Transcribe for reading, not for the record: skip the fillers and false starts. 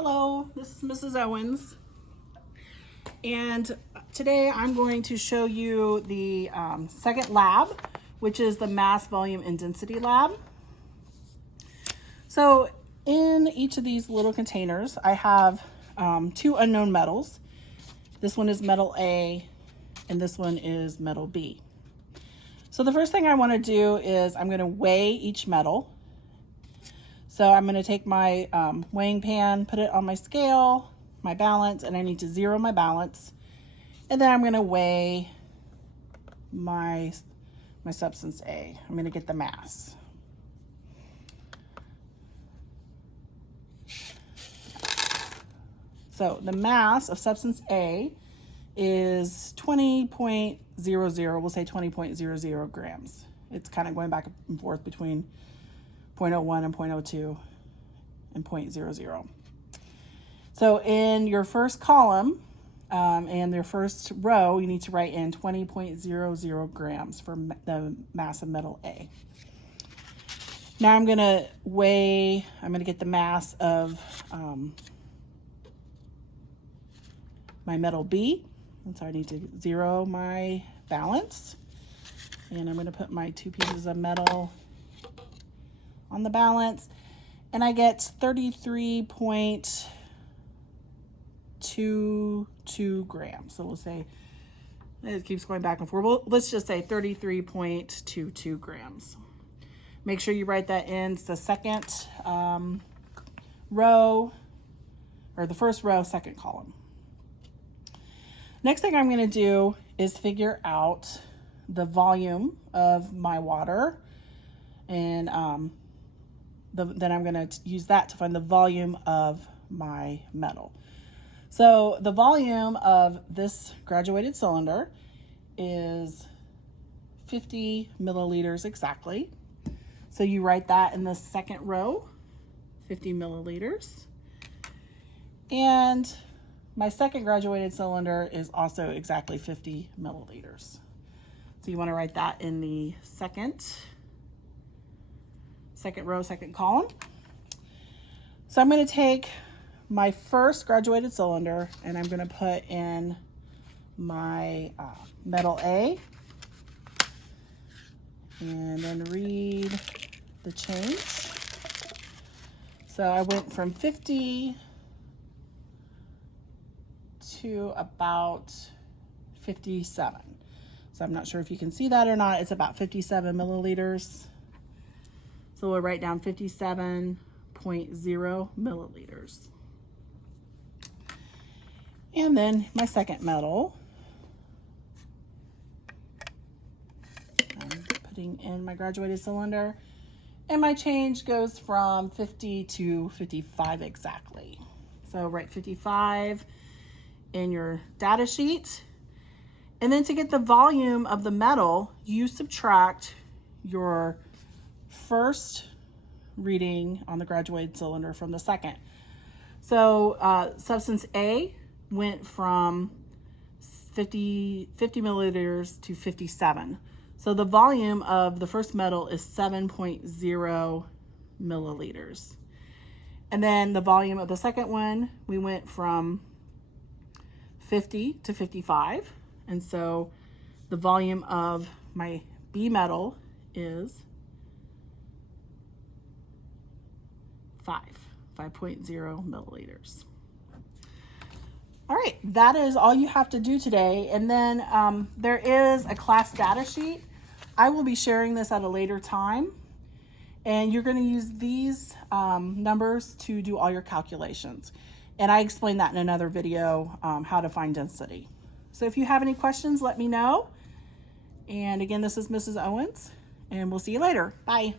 Hello, this is Mrs. Owens, and today I'm going to show you the second lab, which is the mass, volume, and density lab. So in each of these little containers, I have two unknown metals. This one is metal A, and this one is metal B. So the first thing I want to do is I'm going to weigh each metal. So I'm going to take my weighing pan, put it on my scale, my balance, and I need to zero my balance. And then I'm going to weigh my substance A. I'm going to get the mass. So the mass of substance A is 20.00, we'll say 20.00 grams. It's kind of going back and forth between 0.01 and 0.02 and 0.00. So in your first column and your first row, you need to write in 20.00 grams for the mass of metal A. Now I'm going to get the mass of my metal B. And so I need to zero my balance. And I'm going to put my two pieces of metal on the balance, and I get 33.22 grams. So we'll say, it keeps going back and forth. Well, let's just say 33.22 grams. Make sure you write that in. It's the second row, or the first row, second column. Next thing I'm going to do is figure out the volume of my water, and then I'm going to use that to find the volume of my metal. So the volume of this graduated cylinder is 50 milliliters exactly. So you write that in the second row, 50 milliliters. And my second graduated cylinder is also exactly 50 milliliters. So you want to write that in the second row, second column. So I'm going to take my first graduated cylinder and I'm going to put in my metal A and then read the change. So I went from 50 to about 57. So I'm not sure if you can see that or not. It's about 57 milliliters. So we'll write down 57.0 milliliters. And then my second metal, I'm putting in my graduated cylinder, and my change goes from 50 to 55 exactly. So write 55 in your data sheet. And then to get the volume of the metal, you subtract your first reading on the graduated cylinder from the second. So substance A went from 50 milliliters to 57. So the volume of the first metal is 7.0 milliliters. And then the volume of the second one, we went from 50 to 55. And so the volume of my B metal is 5.0 milliliters. All right, that is all you have to do today. And then there is a class data sheet. I will be sharing this at a later time. And you're going to use these numbers to do all your calculations. And I explained that in another video, how to find density. So if you have any questions, let me know. And again, this is Mrs. Owens, and we'll see you later. Bye.